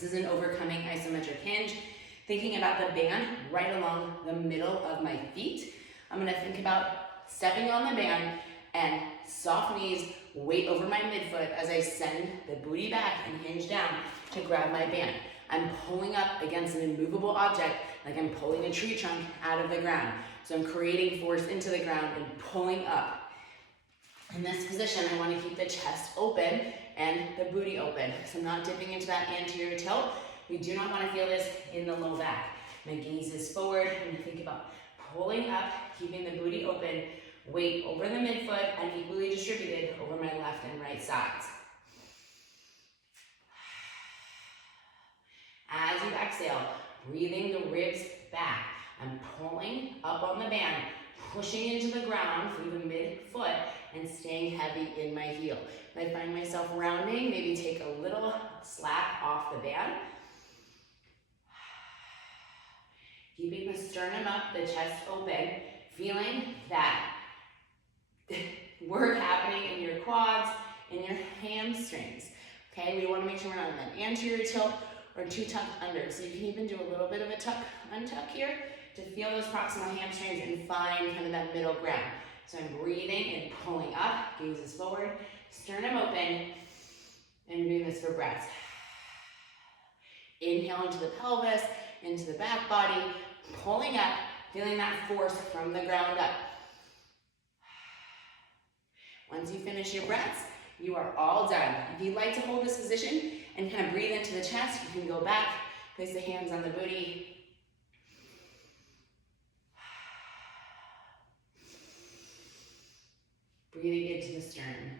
This is an overcoming isometric hinge. Thinking about the band right along the middle of my feet. I'm gonna think about stepping on the band and soft knees, weight over my midfoot as I send the booty back and hinge down to grab my band. I'm pulling up against an immovable object like I'm pulling a tree trunk out of the ground. So I'm creating force into the ground and pulling up. In this position, I want to keep the chest open and the booty open. So I'm not dipping into that anterior tilt. We do not want to feel this in the low back. My gaze is forward and think about pulling up, keeping the booty open, weight over the midfoot and equally distributed over my left and right sides. As you exhale, breathing the ribs back. I'm pulling up on the band, pushing into the ground through the midfoot and staying heavy in my heel. If I find myself rounding, maybe take a little slack off the band. Keeping the sternum up, the chest open, feeling that work happening in your quads, in your hamstrings. Okay, we want to make sure we're not in that anterior tilt or too tucked under. So you can even do a little bit of a tuck, untuck here to feel those proximal hamstrings and find kind of that middle ground. So I'm breathing and pulling up, gaze is forward, sternum open, and doing this for breaths. Inhale into the pelvis, into the back body, pulling up, feeling that force from the ground up. Once you finish your breaths, you are all done. If you'd like to hold this position and kind of breathe into the chest, you can go back, place the hands on the booty. Breathing into the sternum.